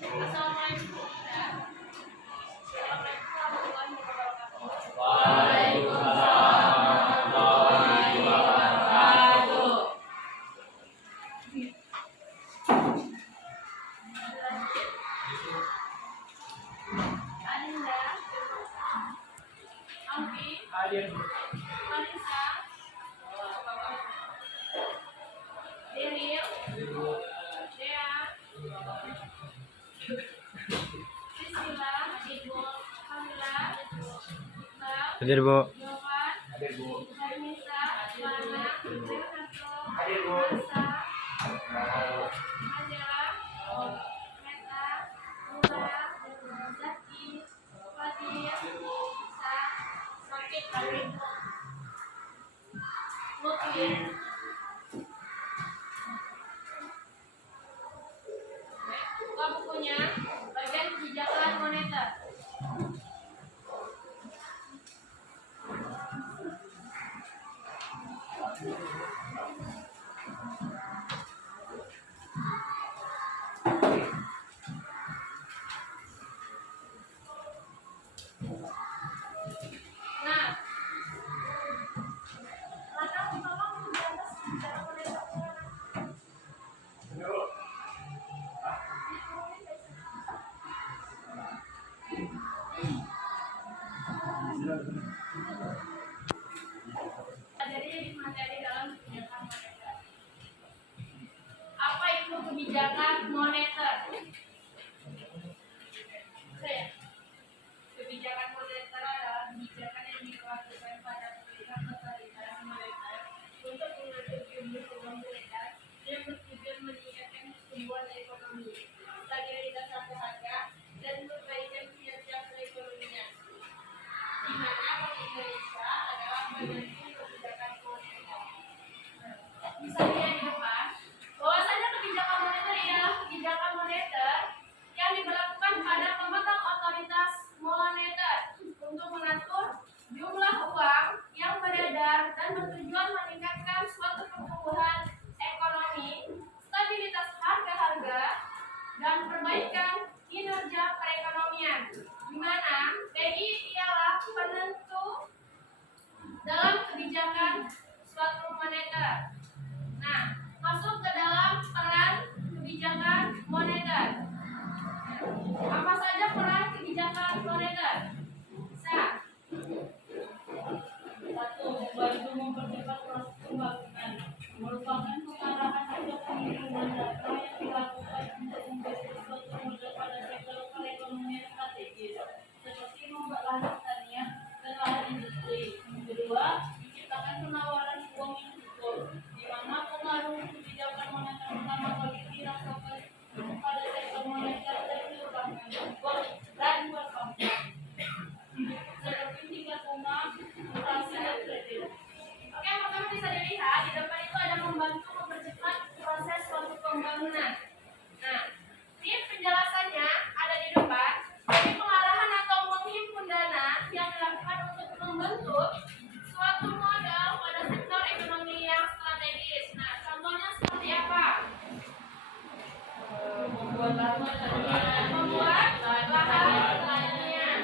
Assalamualaikum. Assalamualaikum warahmatullahi wabarakatuh. Waalaikumsalam warahmatullahi wabarakatuh. Adinda, Alfi, Marisa, Deril, Dea, Priscilla, Kamila, Iqbal, Hadir, Bu. Yohan, Farnisa, Lana, Leonardo, Hadir, Bu. Masa, Majela, Meta, Lula, Zaki, Fadir, Isa, Sakit, Mukmin. Buka bukunya, bagian kebijakan moneter. Nah, langkah pertama menjaga kebijakan moneter. Jadi materi dalam kebijakan moneter. Apa itu kebijakan moneter? Kebijakan moneter adalah kebijakan yang dilakukan pada pemerintah otoritas moneter untuk mengatur jumlah uang moneter yang bertujuan meningkatkan pertumbuhan ekonomi, stabilitas harga, dan perbaikan kinerja perekonomian. Di mana Bank Indonesia adalah penentu kebijakan moneter. Misalnya di depan, bahwasanya kebijakan moneter ialah kebijakan moneter yang diberlakukan pada pemegang otoritas moneter untuk mengatur jumlah uang yang beredar dan bertujuan meningkatkan suatu pertumbuhan ekonomi, stabilitas harga-harga, dan perbaikan kinerja perekonomian, di mana BI ialah penentu dalam kebijakan suatu moneter. Nah, masuk ke dalam peran kebijakan moneter. Apa saja peran kebijakan moneter? Satu, membantu mempercepat proses pembangunan, merupakan pengarahan atau pengiriman data yang dilakukan untuk memberi suatu modal pada sektor perekonomian strategis, seperti lahan pertanian dan lahan industri. Kedua, menciptakan penawaran uang yang cukup, di mana pengaruh kebijakan moneter pertama kali dirasakan pada sektor moneter dan perbankan dan perbankan, seperti tingkat bunga, inflasi dan kredit. Oke, yang pertama bisa dilihat di depan itu ada membantu mempercepat proses suatu pembangunan. Nah, ini penjelasannya ada di depan. Jadi pengarahan atau menghimpun dana yang dilakukan untuk membentuk suatu modal pada sektor ekonomi yang strategis. Nah, contohnya seperti apa? Membuat lahan pertanian, Membuat lahan pertanian.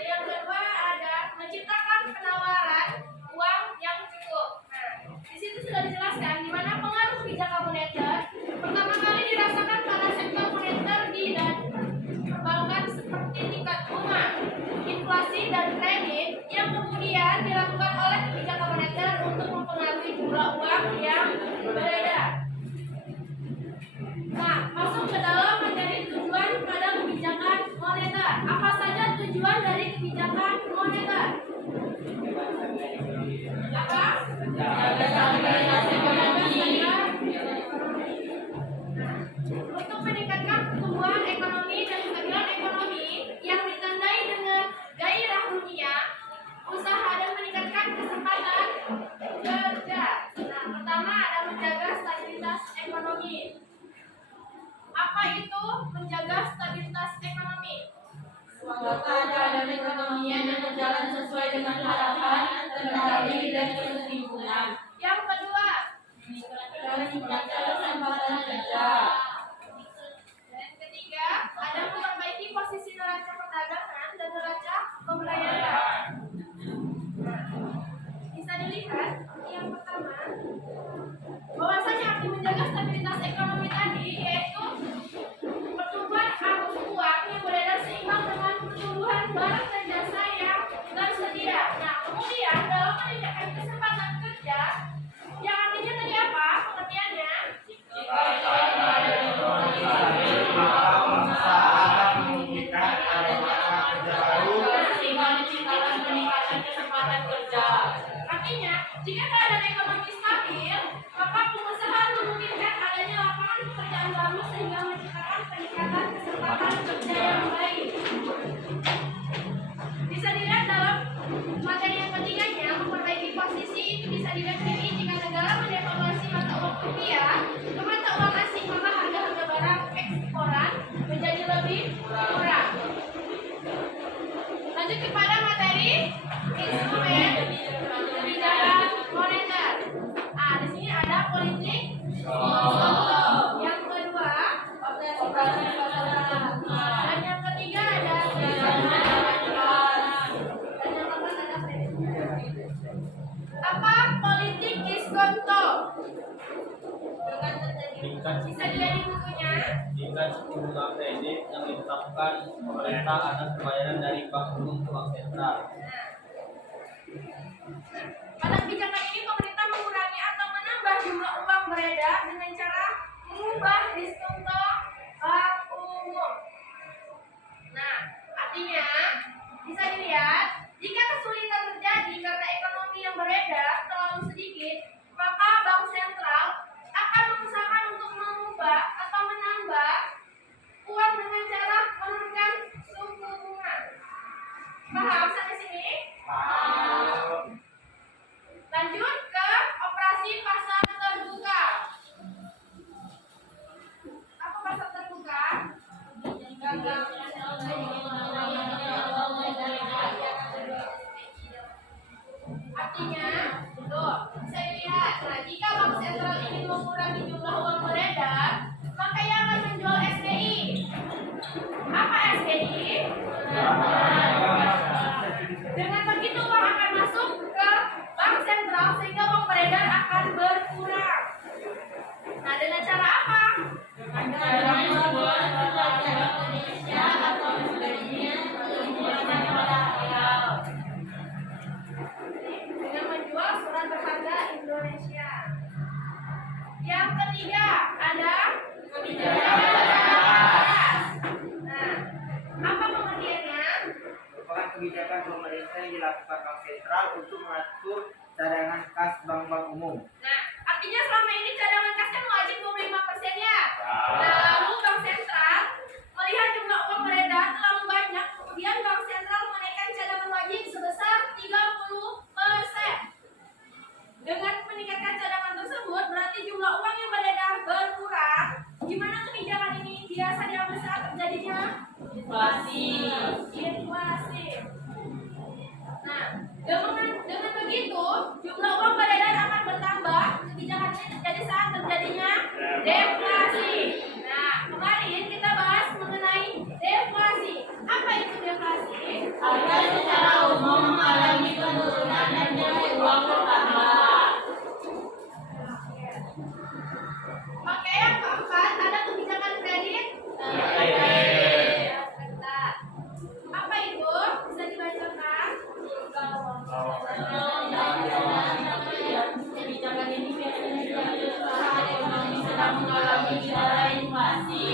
Yang kedua ada menciptakan penawaran uang yang cukup. Nah, di situ sudah dijelaskan di mana pengaruh kebijakan moneter pertama kali dirasakan pada sektor moneter dan perbankan seperti tingkat bunga, inflasi dan kredit yang kemudian dilakukan oleh kebijakan moneter untuk mempengaruhi jumlah uang yang beredar. Nah, masuk ke dalam materi tujuan pada kebijakan moneter. Apa saja tujuan dari kebijakan moneter? Apa? menjaga stabilitas ekonomi, Untuk meningkatkan pertumbuhan ekonomi dan kestabilan ekonomi yang ditandai dengan gairah dunia, usaha dan meningkatkan kesempatan kerja. Nah, pertama ada menjaga stabilitas ekonomi. Apa itu menjaga stabilitas ekonomi? suatu keadaan perekonomian yang berjalan sesuai dengan harapan, terkendali dan kesinambungan. Yang kedua, Meningkatkan kesempatan kerja. sehingga menciptakan peningkatan kesempatan kerja yang baik. Bisa dilihat dalam materi yang ketiganya, memperbaiki posisi itu bisa dilihat sini. Jika negara mendevaluasi mata uang rupiah ke mata uang asing, maka harga-harga barang eksporan menjadi lebih murah. Lanjut kepada materi instrumen kebijakan moneter. Di sini ada politik contoh. Yang kedua, operasi pasar. Dan yang ketiga ada dan yang keempat ada kredit. Apa politik diskonto? Bisa dilihat di bukunya. Tingkat suku bunga kredit yang ditetapkan pemerintah atas pembayaran dari bank umum ke bank sentral. Pada kebijakan ini pemerintah mengurangi atau menambah jumlah uang beredar dengan cara mengubah diskonto bank umum. Nah, artinya bisa dilihat jika kesulitan terjadi karena ekonomi yang beredar terlalu sedikit, maka bank sentral akan mengusahakan untuk mengubah atau menambah uang dengan cara menurunkan suku bunga. Paham sampai sini? Lanjut ke operasi pasar terbuka. Apa pasar terbuka? Artinya, tuh, bisa dilihat. Nah, jika bank sentral ingin mengurangi jumlah uang beredar, maka ia akan menjual SDI. Apa SDI? Dengan begitu uang akan masuk ke bank sentral sehingga uang beredar akan berkurang. Nah, dengan cara apa? Dengan menjual surat berharga Indonesia. Yang ketiga ada kebijakan keras. Nah, apa pengertiannya? Merupakan kebijakan pemerintah yang dilakukan bank sentral untuk mengatur cadangan kas bank-bank umum. Nah, artinya selama ini cadangan kas kan wajib 25% ya. Lalu bank sentral melihat jumlah uang beredar terlalu banyak, kemudian bank sentral menaikkan cadangan wajib sebesar 30%. Dengan meningkatkan cadangan tersebut, berarti jumlah uang yang beredar berkurang. Gimana kebijakan ini biasa diambil saat terjadinya inflasi. Nah, dengan begitu jumlah uang beredar akan bertambah. Kebijakan ini terjadi saat terjadinya deflasi. Nah, kemarin kita bahas mengenai deflasi. Apa itu deflasi? Harga secara umum mengalami penurunan dan nilai uang bertambah. Oke, yang keempat ada kebijakan kredit. Apa itu? Bisa dibacakan? Kebijakan ini biasanya diambil saat ekonomi sedang mengalami gejala inflasi.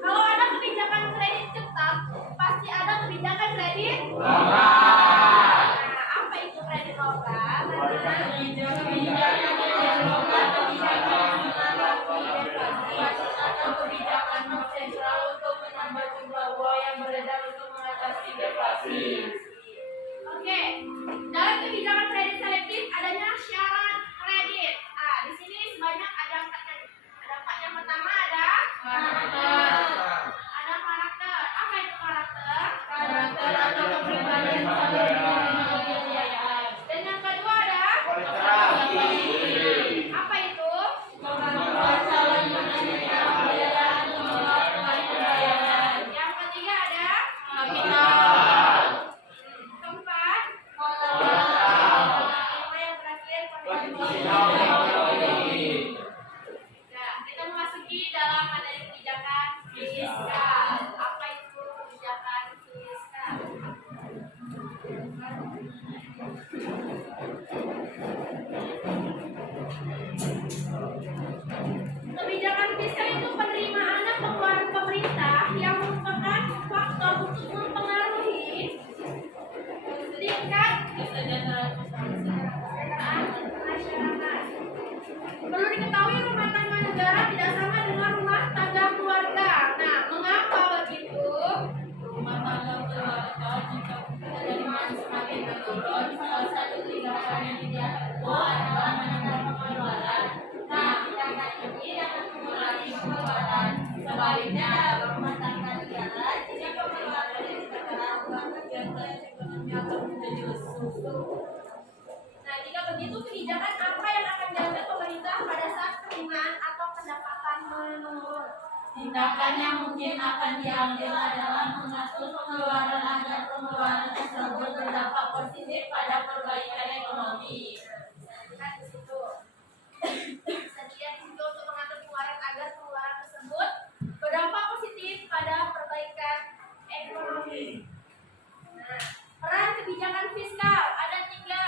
Kalau ada kebijakan kredit ketat, pasti ada kebijakan kredit Longgar. Nah, apa itu kredit longgar? Kebijakan kredit longgar kebijakan menanggapi deflasi atau kebijakan bank sentral untuk menambah jumlah uang yang beredar untuk mengatasi deflasi. Oke, dalam kebijakan kredit selektif adanya syarat kredit. Di sini sebanyak ada empat. Ada empat. Yang pertama ada karakter. Apa itu karakter? Karakter atau kepribadian calon pembiayaan. Dan yang kedua ada apa itu? Kemampuan calon penerima pembiayaan menolak pembayaran. Yang ketiga ada Kapital. keempat. Yang terakhir kondisi. Nah, kita memasuki dalam materi kebijakan fiskal. Apa itu kebijakan fiskal? Kebijakan fiskal itu penerimaan dan pengeluaran pemerintah yang merupakan faktor untuk mempengaruhi tingkat kesejahteraan masyarakat. Perlu diketahui rumah tangga negara tidak sama dengan pengeluaran. Sebaliknya dalam rumah tangga negara, jika pengeluaran yang dikatakan uang kegiatan ekonomi akan menjadi lesu. Nah, jika begitu kebijakan apa yang akan diambil pemerintah pada saat penerimaan atau pendapatan menurun? Tindakan yang mungkin akan diambil adalah mengatur pengeluaran agar pengeluaran tersebut berdampak positif pada perbaikan ekonomi. Lihat di situ. Bisa dilihat di situ untuk mengatur pengeluaran agar pengeluaran tersebut berdampak positif pada perbaikan ekonomi. Nah, peran kebijakan fiskal ada tiga.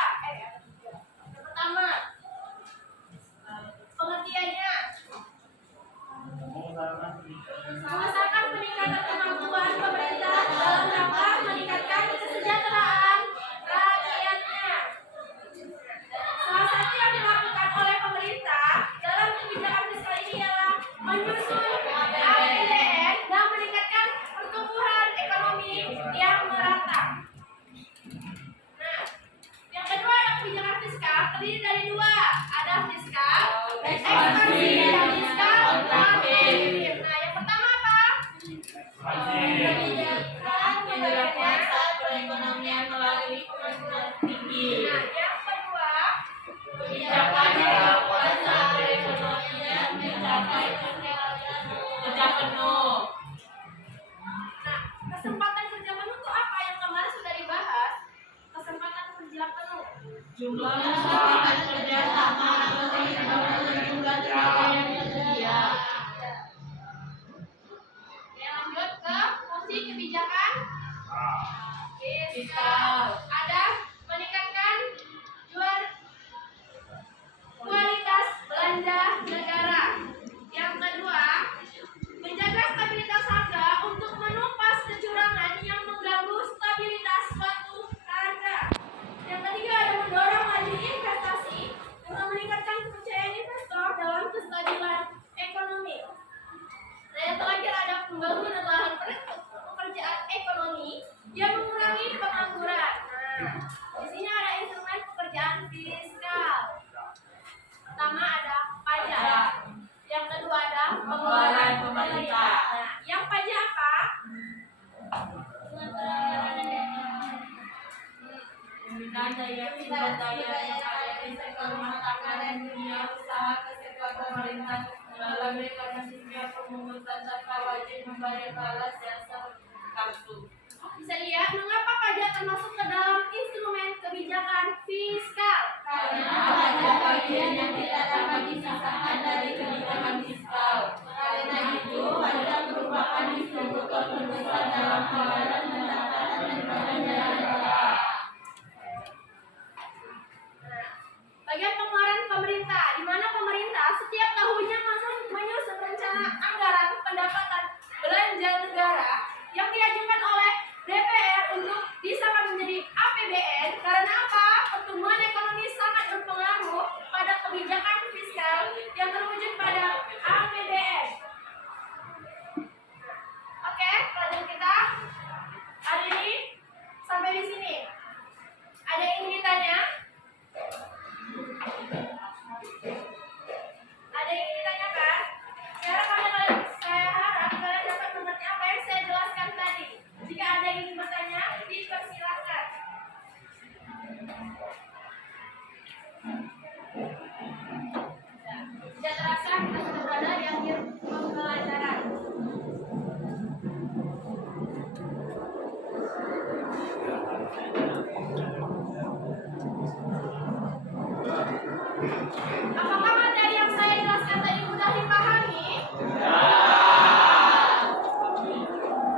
Yang pertama, pengertiannya mengesahkan peningkatan kemampuan pemerintah dalam rangka meningkatkan kesejahteraan rakyatnya. Salah satu yang dilakukan oleh pemerintah dalam kebijakan fiskal ini ialah menyusun APBN dan meningkatkan pertumbuhan ekonomi yang merata. Nah, yang kedua ada kebijakan fiskal terdiri dari dua, ada fiskal ekspansi dan fiskal kuantitatif. Nah, yang pertama apa? Kebijakan penguatan perekonomian melalui pertumbuhan tinggi. Nah, yang kedua Kebijakan yang dilakukan saat perekonomian mencapai kerja penuh. Nah, kesempatan kerja penuh itu apa yang kemarin sudah dibahas? Kesempatan kerja penuh. Jumlah kesempatan kerja sama atau dengan jumlah tenaga yang tersedia. Oke, lanjut ke fungsi kebijakan Fiskal. Ada meningkatkan kualitas belanja negara. Yang kedua, menjaga stabilitas harga untuk menumpas kecurangan yang mengganggu stabilitas suatu harga. Yang ketiga, ada mendorong laju investasi dengan meningkatkan kepercayaan investor dalam kestabilan ekonomi. Nah, yang terakhir ada pembangunan lahan pekerjaan ekonomi yang mengurangi pengangguran. Nah, di sini ada instrumen pekerjaan fiskal. Pertama ada pajak. Yang kedua ada pengeluaran pemerintah. Nah, yang pajak apa? Penggunaan daya sumber daya yang ada di sektor rumah tangga dan dunia usaha ke sektor pemerintah melalui mekanisme pemungutan tanpa wajib membayar balas jasa kartu. Bisa lihat mengapa pajak termasuk ke dalam instrumen kebijakan fiskal. Karena pajak bagian yang tidak dapat dipisahkan dari kebijakan fiskal. Karena itu, pajak merupakan distributor terbesar dalam anggaran pendapatan dan belanja negara. Bagian pengeluaran pemerintah, di mana pemerintah setiap tahunnya menyusun rencana anggaran pendapatan belanja negara yang diajukan oleh DPR untuk disahkan menjadi APBN. Karena apa? Pertumbuhan ekonomi sangat berpengaruh pada kebijakan fiskal yang terwujud pada APBN. Oke, pelajaran kita hari ini sampai di sini. Ada yang ingin ditanya? Ada yang ingin ditanyakan? Saya harap kalian dapat mengerti apa yang saya jelaskan tadi. Jika ada yang ingin bertanya, dipersilakan. Tidak terasa kita sudah berada di akhir pembelajaran. Apakah materi yang saya jelaskan tadi mudah dipahami?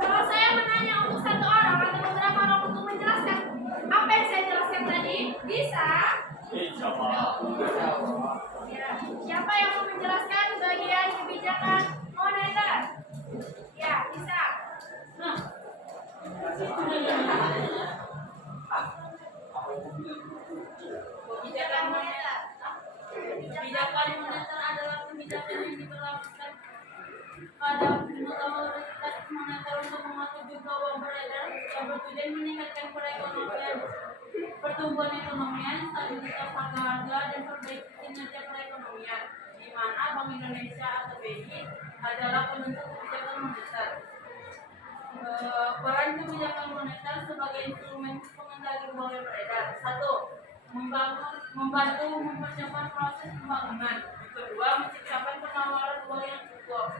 Kalau saya menanya untuk satu orang atau beberapa orang untuk menjelaskan apa yang saya jelaskan tadi, bisa? Ya. Siapa yang mau menjelaskan bagian kebijakan moneter? Ya, bisa. Kebijakan moneter. Kebijakan moneter adalah kebijakan yang diberlakukan pada otoritas moneter untuk mengatur jumlah uang beredar yang bertujuan meningkatkan perekonomian, pertumbuhan ekonomian, stabilitas harga dan perbaiki kinerja perekonomian, di mana Bank Indonesia atau BI adalah penentu kebijakan moneter. Peran kebijakan moneter sebagai instrumen pengendali uang yang beredar. 1. Membantu mempercepat proses pembangunan. Kedua, menciptakan penawaran uang yang cukup.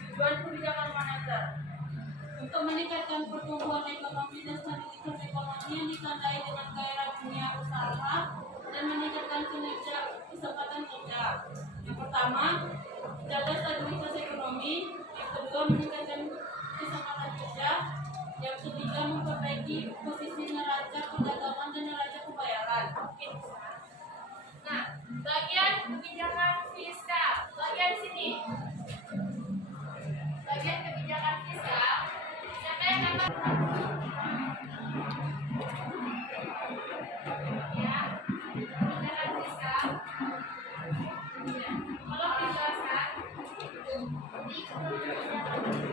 Tujuan kebijakan moneter untuk meningkatkan pertumbuhan ekonomi dan stabilitas ekonomi yang ditandai dengan gairah dunia usaha dan meningkatkan kinerja kesempatan kerja. Yang pertama, menjaga stabilitas ekonomi. Yang kedua, meningkatkan kesempatan kerja. Yang ketiga, memperbaiki posisi neraca perdagangan dan neraca pembayaran. Nah, bagian kebijakan fiskal, bagian sini. Bagian kebijakan fiskal, siapa yang dapat? Ya, kebijakan fiskal. Ya, kalau dijelaskan di kebijakan